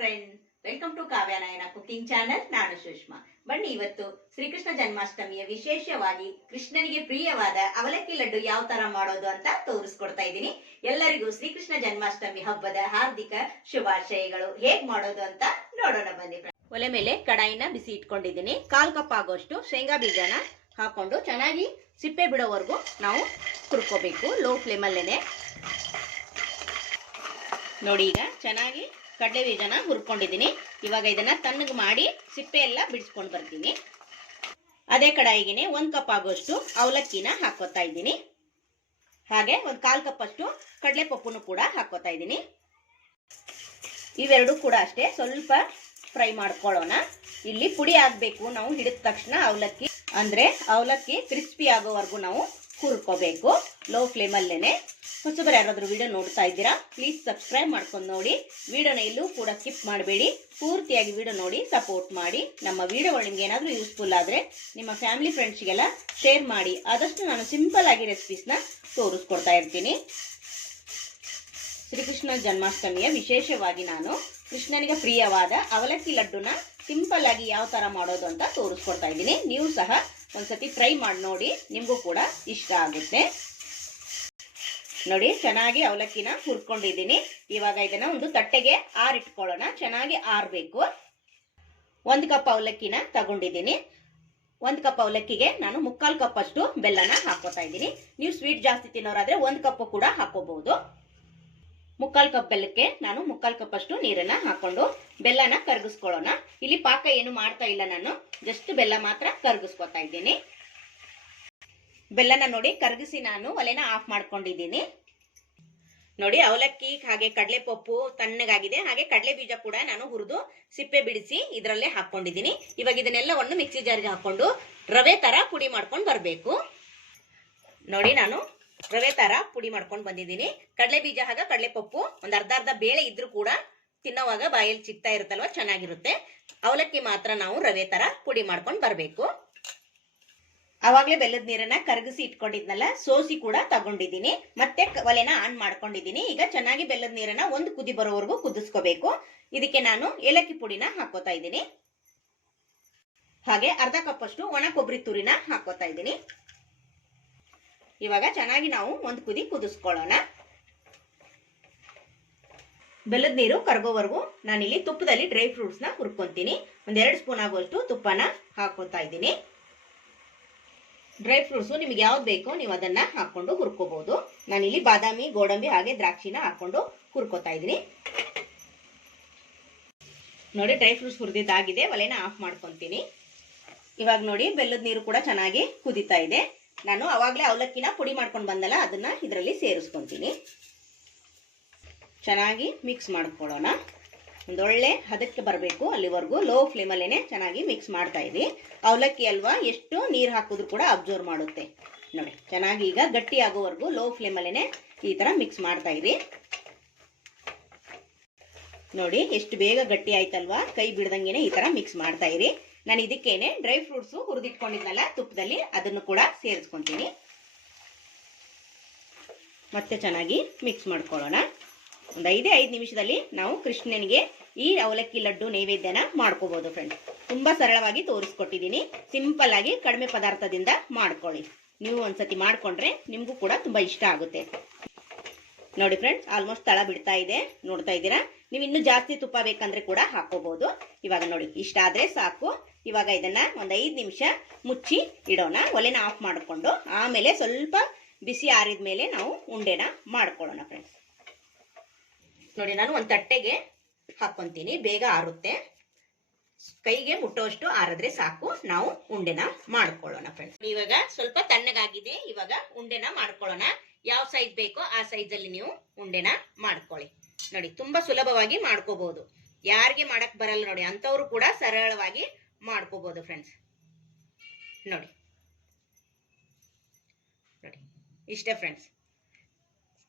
Friend welcome to Kavyanayana cooking channel ನಾನು ಸುಷ್ಮಾ. ಬನ್ನಿ ಇವತ್ತು ಶ್ರೀಕೃಷ್ಣ ಜನ್ಮಾಷ್ಟಮಿಯ ವಿಶೇಷವಾಗಿ ಕೃಷ್ಣನಿಗೆ ಪ್ರಿಯವಾದ ಅವಲಕ್ಕಿ ಲಡ್ಡು ಯಾವ ತರ ಮಾಡೋದು ಅಂತ ತೋರಿಸ್ಕೊಡ್ತಾ ಇದ್ದೀನಿ. ಎಲ್ಲರಿಗೂ ಶ್ರೀಕೃಷ್ಣ ಜನ್ಮಾಷ್ಟಮಿ ಹಬ್ಬದ ಹಾರ್ದಿಕ ಶುಭಾಶಯಗಳು. ಹೇಗ್ ಮಾಡೋದು ಅಂತ ನೋಡೋಣ, ಬನ್ನಿ. ಒಲೆ ಮೇಲೆ ಕಡಾಯಿನ ಬಿಸಿ ಇಟ್ಕೊಂಡಿದ್ದೀನಿ. ಕಾಲ್ ಕಪ್ ಆಗೋಷ್ಟು ಶೇಂಗಾ ಬೀಜನ ಹಾಕೊಂಡು ಚೆನ್ನಾಗಿ ಸಿಪ್ಪೆ ಬಿಡೋವರೆಗೂ ನಾವು ತುರ್ಕೋಬೇಕು. ಲೋ ಫ್ಲೇಮಲ್ಲೇನೆ. ನೋಡಿ ಈಗ ಚೆನ್ನಾಗಿ ಕಡಲೆ ಬೀಜನ ಹುರ್ಕೊಂಡಿದ್ದೀನಿ. ಇವಾಗ ಇದನ್ನ ತಣ್ಣಗೆ ಮಾಡಿ ಸಿಪ್ಪೆ ಎಲ್ಲ ಬಿಡಿಸ್ಕೊಂಡು ಬರ್ತೀನಿ. ಅದೇ ಕಡಾಯಿಗೆನೆ ಒಂದು ಕಪ್ ಆಗೋಷ್ಟು ಅವಲಕ್ಕಿನ ಹಾಕೋತಾ ಇದ್ದೀನಿ. ಹಾಗೆ ಒಂದ್ ಕಾಲ್ ಕಪ್ ಅಷ್ಟು ಕಡಲೆ ಪಪ್ಪುನು ಕೂಡ ಹಾಕೋತಾ ಇದ್ದೀನಿ. ಇವೆರಡು ಕೂಡ ಅಷ್ಟೇ ಸ್ವಲ್ಪ ಫ್ರೈ ಮಾಡ್ಕೊಳ್ಳೋಣ. ಇಲ್ಲಿ ಪುಡಿ ಆಗಬೇಕು. ನಾವು ಹಿಡಿದ ತಕ್ಷಣ ಅವಲಕ್ಕಿ ಅಂದ್ರೆ ಅವಲಕ್ಕಿ ಕ್ರಿಸ್ಪಿ ಆಗೋವರೆಗೂ ನಾವು ಹುರ್ಕೋಬೇಕು. ಲೋ ಫ್ಲೇಮಲ್ಲೇನೆ ಹೊಸಬರು ಯಾರಾದ್ರೂ ವಿಡಿಯೋ ನೋಡ್ತಾ ಇದ್ದೀರಾ? ಪ್ಲೀಸ್ ಸಬ್ಸ್ಕ್ರೈಬ್ ಮಾಡ್ಕೊಂಡು ನೋಡಿ. ವಿಡಿಯೋನ ಇಲ್ಲೂ ಕೂಡ ಸ್ಕಿಪ್ ಮಾಡಬೇಡಿ. ಪೂರ್ತಿಯಾಗಿ ವಿಡಿಯೋ ನೋಡಿ ಸಪೋರ್ಟ್ ಮಾಡಿ. ನಮ್ಮ ವಿಡಿಯೋಗಳು ನಿಮ್ಗೆ ಏನಾದರೂ ಯೂಸ್ಫುಲ್ ಆದರೆ ನಿಮ್ಮ ಫ್ಯಾಮಿಲಿ ಫ್ರೆಂಡ್ಸ್ಗೆಲ್ಲ ಶೇರ್ ಮಾಡಿ. ಆದಷ್ಟು ನಾನು ಸಿಂಪಲ್ ಆಗಿ ರೆಸಿಪೀಸ್ನ ತೋರಿಸ್ಕೊಡ್ತಾ ಇರ್ತೀನಿ. ಶ್ರೀಕೃಷ್ಣ ಜನ್ಮಾಷ್ಟಮಿಯ ವಿಶೇಷವಾಗಿ ನಾನು ಕೃಷ್ಣನಿಗೆ ಪ್ರಿಯವಾದ ಅವಲಕ್ಕಿ ಲಡ್ಡುನ ಸಿಂಪಲ್ ಆಗಿ ಯಾವ ತರ ಮಾಡೋದು ಅಂತ ತೋರಿಸ್ಕೊಡ್ತಾ ಇದ್ದೀನಿ. ನೀವು ಸಹ ಒಂದ್ಸತಿ ಫ್ರೈ ಮಾಡಿ, ನೋಡಿ. ನಿಮಗೂ ಕೂಡ ಇಷ್ಟ ಆಗುತ್ತೆ. ನೋಡಿ, ಚೆನ್ನಾಗಿ ಅವಲಕ್ಕಿನ ಹುರ್ಕೊಂಡಿದ್ದೀನಿ. ಇವಾಗ ಇದನ್ನ ಒಂದು ತಟ್ಟೆಗೆ ಆರಿಟ್ಕೊಳ್ಳೋಣ. ಚೆನ್ನಾಗಿ ಆರ್ಬೇಕು. ಒಂದು ಕಪ್ ಅವಲಕ್ಕಿನ ತಗೊಂಡಿದ್ದೀನಿ. ಒಂದು ಕಪ್ ಅವಲಕ್ಕಿಗೆ ನಾನು ಮುಕ್ಕಾಲು ಕಪ್ ಅಷ್ಟು ಬೆಲ್ಲನ ಹಾಕೋತಾ ಇದ್ದೀನಿ. ನೀವು ಸ್ವೀಟ್ ಜಾಸ್ತಿ ತಿನ್ನೋರಾದ್ರೆ ಒಂದು ಕಪ್ ಕೂಡ ಹಾಕೋಬಹುದು ಮುಕ್ಕಾಲ್ ಕಪ್ ಬೆಲ್ಲಕ್ಕೆ ನಾನು ಮುಕ್ಕಾಲ್ ಕಪ್ ಅಷ್ಟು ನೀರನ್ನ ಹಾಕೊಂಡು ಬೆಲ್ಲನ ಕರಗಿಸ್ಕೊಳ್ಳೋಣ. ಇಲ್ಲಿ ಪಾಕ ಏನು ಮಾಡ್ತಾ ಇಲ್ಲ ನಾನು ಜಸ್ಟ್ ಬೆಲ್ಲ ಮಾತ್ರ ಕರಗಿಸ್ಕೊತಾ ಇದ್ದೀನಿ. ಬೆಲ್ಲನ ನೋಡಿ ಕರಗಿಸಿ ನಾನು ಒಲೆನ ಆಫ್ ಮಾಡ್ಕೊಂಡಿದ್ದೀನಿ. ನೋಡಿ ಅವಲಕ್ಕಿ, ಹಾಗೆ ಕಡಲೆ ಪಪ್ಪು ತಣ್ಣಗಾಗಿದೆ. ಹಾಗೆ ಕಡಲೆ ಬೀಜ ಕೂಡ ನಾನು ಹುರಿದು ಸಿಪ್ಪೆ ಬಿಡಿಸಿ ಇದರಲ್ಲೇ ಹಾಕೊಂಡಿದ್ದೀನಿ. ಇವಾಗ ಇದನ್ನೆಲ್ಲವನ್ನು ಮಿಕ್ಸಿ ಜಾರಿಗೆ ಹಾಕೊಂಡು ರವೆ ತರ ಪುಡಿ ಮಾಡ್ಕೊಂಡು ಬರಬೇಕು. ನೋಡಿ ನಾನು ರವೆ ತರ ಪುಡಿ ಮಾಡ್ಕೊಂಡು ಬಂದಿದ್ದೀನಿ. ಕಡಲೆ ಬೀಜ ಹಾಗ ಕಡಲೆ ಪಪ್ಪು ಒಂದ್ ಅರ್ಧ ಅರ್ಧ ಬೇಳೆ ಇದ್ರೂ ಕೂಡ ತಿನ್ನೋವಾಗ ಬಾಯಲ್ಲಿ ಚಿಕ್ತಾ ಇರುತ್ತಲ್ವ, ಚೆನ್ನಾಗಿರುತ್ತೆ. ಅವಲಕ್ಕಿ ಮಾತ್ರ ನಾವು ರವೆ ತರ ಪುಡಿ ಮಾಡ್ಕೊಂಡು ಬರಬೇಕು. ಅವಾಗ್ಲೇ ಬೆಲ್ಲದ ನೀರನ್ನ ಕರಗಿಸಿ ಇಟ್ಕೊಂಡಿದ್ನಲ್ಲ, ಸೋಸಿ ಕೂಡ ತಗೊಂಡಿದ್ದೀನಿ. ಮತ್ತೆ ಒಲೆನ ಆನ್ ಮಾಡ್ಕೊಂಡಿದ್ದೀನಿ. ಈಗ ಚೆನ್ನಾಗಿ ಬೆಲ್ಲದ ನೀರನ್ನ ಒಂದು ಕುದಿ ಬರೋವರೆಗೂ ಕುದಿಸ್ಕೋಬೇಕು. ಇದಕ್ಕೆ ನಾನು ಏಲಕ್ಕಿ ಪುಡಿನ ಹಾಕೋತಾ ಇದ್ದೀನಿ. ಹಾಗೆ ಅರ್ಧ ಕಪ್ ಅಷ್ಟು ಒಣ ಕೊಬ್ಬರಿ ತುರಿನ ಹಾಕೋತಾ ಇದ್ದೀನಿ. ಇವಾಗ ಚೆನ್ನಾಗಿ ನಾವು ಒಂದು ಕುದಿ ಕುದಿಸ್ಕೊಳ್ಳೋಣ. ಬೆಲ್ಲದ ನೀರು ಕರಗೋವರೆಗೂ ನಾನಿಲ್ಲಿ ತುಪ್ಪದಲ್ಲಿ ಡ್ರೈ ಫ್ರೂಟ್ಸ್ನ ಹುರ್ಕೊಂತೀನಿ. ಒಂದೆರಡು ಸ್ಪೂನ್ ಆಗುವಷ್ಟು ತುಪ್ಪನ ಹಾಕೋತಾ ಇದ್ದೀನಿ. ಡ್ರೈ ಫ್ರೂಟ್ಸು ನಿಮ್ಗೆ ಯಾವ್ದು ಬೇಕೋ ನೀವು ಅದನ್ನ ಹಾಕೊಂಡು ಹುರ್ಕೋಬಹುದು ನಾನಿಲ್ಲಿ ಬಾದಾಮಿ, ಗೋಡಂಬಿ ಹಾಗೆ ದ್ರಾಕ್ಷಿನ ಹಾಕೊಂಡು ಹುರ್ಕೋತಾ ಇದ್ದೀನಿ. ನೋಡಿ ಡ್ರೈ ಫ್ರೂಟ್ಸ್ ಹುರಿದಿದ್ದಾಗಿದೆ, ಒಲೆನ ಆಫ್ ಮಾಡ್ಕೊತೀನಿ. ಇವಾಗ ನೋಡಿ ಬೆಲ್ಲದ ನೀರು ಕೂಡ ಚೆನ್ನಾಗಿ ಕುದಿತಾ ಇದೆ. ನಾನು ಅವಾಗಲೇ ಅವಲಕ್ಕಿನ ಪುಡಿ ಮಾಡ್ಕೊಂಡು ಬಂದಲ್ಲ, ಅದನ್ನ ಇದರಲ್ಲಿ ಸೇರಿಸ್ಕೊತೀನಿ. ಚೆನ್ನಾಗಿ ಮಿಕ್ಸ್ ಮಾಡ್ಕೊಳ್ಳೋಣ. ಒಂದೊಳ್ಳೆ ಹದಕ್ಕೆ ಬರಬೇಕು ಅಲ್ಲಿವರೆಗೂ. ಲೋ ಫ್ಲೇಮಲ್ಲೇ ಚೆನ್ನಾಗಿ ಮಿಕ್ಸ್ ಮಾಡ್ತಾ ಇರಿ. ಅವಲಕ್ಕಿ ಅಲ್ವಾ, ಎಷ್ಟು ನೀರು ಹಾಕಿದ್ರು ಕೂಡ ಅಬ್ಸರ್ವ್ ಮಾಡುತ್ತೆ. ನೋಡಿ, ಚೆನ್ನಾಗಿ ಈಗ ಗಟ್ಟಿ ಆಗೋವರೆಗೂ ಲೋ ಫ್ಲೇಮಲ್ಲೇ ಈ ಥರ ಮಿಕ್ಸ್ ಮಾಡ್ತಾ ಇರಿ. ನೋಡಿ, ಎಷ್ಟು ಬೇಗ ಗಟ್ಟಿ ಆಯ್ತಲ್ವಾ? ಕೈ ಬಿಡ್ದಂಗೆ ಈ ಥರ ಮಿಕ್ಸ್ ಮಾಡ್ತಾ ಇರಿ. ನಾನು ಇದಕ್ಕೇನೆ ಡ್ರೈ ಫ್ರೂಟ್ಸ್ ಹುರಿದಿಟ್ಕೊಂಡಿದ್ನಲ್ಲ ತುಪ್ಪದಲ್ಲಿ, ಅದನ್ನು ಕೂಡ ಸೇರಿಸ್ಕೊಂತೀನಿ. ಮತ್ತೆ ಚೆನ್ನಾಗಿ ಮಿಕ್ಸ್ ಮಾಡ್ಕೊಳ್ಳೋಣ. ಒಂದು ಐದೇ ಐದು ನಿಮಿಷದಲ್ಲಿ ನಾವು ಕೃಷ್ಣನಿಗೆ ಈ ಅವಲಕ್ಕಿ ಲಡ್ಡು ನೈವೇದ್ಯನ ಮಾಡ್ಕೋಬಹುದು ಫ್ರೆಂಡ್ಸ್ ತುಂಬಾ ಸರಳವಾಗಿ ತೋರಿಸ್ಕೊಟ್ಟಿದ್ದೀನಿ. ಸಿಂಪಲ್ ಆಗಿ ಕಡಿಮೆ ಪದಾರ್ಥದಿಂದ ಮಾಡ್ಕೊಳ್ಳಿ. ನೀವು ಒಂದ್ಸತಿ ಮಾಡ್ಕೊಂಡ್ರೆ ನಿಮಗೂ ಕೂಡ ತುಂಬಾ ಇಷ್ಟ ಆಗುತ್ತೆ. ನೋಡಿ ಫ್ರೆಂಡ್ಸ್ ಆಲ್ಮೋಸ್ಟ್ ತಳ ಬಿಡ್ತಾ ಇದೆ. ನೋಡ್ತಾ ಇದ್ದೀರಾ? ನೀವು ಇನ್ನೂ ಜಾಸ್ತಿ ತುಪ್ಪ ಬೇಕಂದ್ರೆ ಕೂಡ ಹಾಕೋಬಹುದು ಇವಾಗ ನೋಡಿ ಇಷ್ಟ ಆದ್ರೆ ಸಾಕು. ಇವಾಗ ಇದನ್ನ ಒಂದ್ ಐದ್ ನಿಮಿಷ ಮುಚ್ಚಿ ಇಡೋಣ. ಒಲೆನ ಆಫ್ ಮಾಡಿಕೊಂಡು ಆಮೇಲೆ ಸ್ವಲ್ಪ ಬಿಸಿ ಆರಿದ ಮೇಲೆ ನಾವು ಉಂಡೆನ ಮಾಡ್ಕೊಳ್ಳೋಣ ಫ್ರೆಂಡ್ಸ್ ನೋಡಿ, ನಾನು ಒಂದ್ ತಟ್ಟೆಗೆ ಹಾಕೊಂತೀನಿ. ಬೇಗ ಆರುತ್ತೆ. ಕೈಗೆ ಮುಟ್ಟೋಷ್ಟು ಆರಿದ್ರೆ ಸಾಕು. ನಾವು ಉಂಡೆನ ಮಾಡ್ಕೊಳ್ಳೋಣ ಫ್ರೆಂಡ್ಸ್ ಇವಾಗ ಸ್ವಲ್ಪ ತಣ್ಣಗಾಗಿದೆ. ಇವಾಗ ಉಂಡೆನ ಮಾಡ್ಕೊಳ್ಳೋಣ. ಯಾವ ಸೈಜ್ ಬೇಕೋ ಆ ಸೈಜಲ್ಲಿ ನೀವು ಉಂಡೆನ ಮಾಡ್ಕೊಳ್ಳಿ. ನೋಡಿ, ತುಂಬಾ ಸುಲಭವಾಗಿ ಮಾಡ್ಕೋಬಹುದು ಯಾರಿಗೆ ಮಾಡಕ್ ಬರಲ್ಲ ನೋಡಿ ಅಂತವ್ರು ಕೂಡ ಸರಳವಾಗಿ ಮಾಡ್ಕೋಬಹುದು ಫ್ರೆಂಡ್ಸ್ ನೋಡಿ. ನೋಡಿ, ಇಷ್ಟೇ ಫ್ರೆಂಡ್ಸ್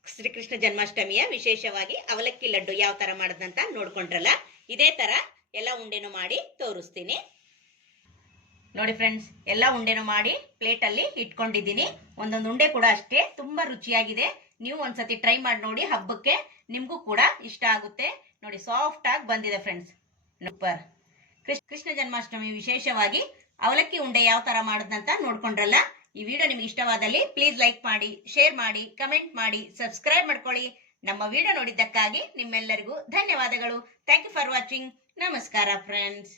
ಶ್ರೀಕೃಷ್ಣ ಜನ್ಮಾಷ್ಟಮಿಯ ವಿಶೇಷವಾಗಿ ಅವಲಕ್ಕಿ ಲಡ್ಡು ಯಾವ ತರ ಮಾಡದಂತ ನೋಡ್ಕೊಂಡ್ರಲ್ಲ, ಇದೇ ತರ ಎಲ್ಲ ಉಂಡೆನು ಮಾಡಿ ತೋರಿಸ್ತೀನಿ. ನೋಡಿ ಫ್ರೆಂಡ್ಸ್ ಎಲ್ಲ ಉಂಡೆನೂ ಮಾಡಿ ಪ್ಲೇಟಲ್ಲಿ ಇಟ್ಕೊಂಡಿದ್ದೀನಿ. ಒಂದೊಂದು ಉಂಡೆ ಕೂಡ ಅಷ್ಟೇ, ತುಂಬಾ ರುಚಿಯಾಗಿದೆ. ನೀವು ಒಂದ್ಸತಿ ಟ್ರೈ ಮಾಡಿ ನೋಡಿ, ಹಬ್ಬಕ್ಕೆ ನಿಮ್ಗೂ ಕೂಡ ಇಷ್ಟ ಆಗುತ್ತೆ. ನೋಡಿ ಸಾಫ್ಟ್ ಆಗಿ ಬಂದಿದೆ ಫ್ರೆಂಡ್ಸ್ ಸೂಪರ್ ಕೃಷ್ಣ ಜನ್ಮಾಷ್ಟಮಿ ವಿಶೇಷವಾಗಿ ಅವಲಕ್ಕಿ ಉಂಡೆ ಯಾವ ತರ ಮಾಡೋದಂತ ನೋಡ್ಕೊಂಡ್ರಲ್ಲ? ಈ ವಿಡಿಯೋ ನಿಮ್ಗೆ ಇಷ್ಟವಾದಲ್ಲಿ ಪ್ಲೀಸ್ ಲೈಕ್ ಮಾಡಿ ಶೇರ್ ಮಾಡಿ ಕಮೆಂಟ್ ಮಾಡಿ ಸಬ್ಸ್ಕ್ರೈಬ್ ಮಾಡ್ಕೊಳ್ಳಿ. ನಮ್ಮ ವಿಡಿಯೋ ನೋಡಿದ್ದಕ್ಕಾಗಿ ನಿಮ್ಮೆಲ್ಲರಿಗೂ ಧನ್ಯವಾದಗಳು. ಥ್ಯಾಂಕ್ ಯು ಫಾರ್ ವಾಚಿಂಗ್ ನಮಸ್ಕಾರ ಫ್ರೆಂಡ್ಸ್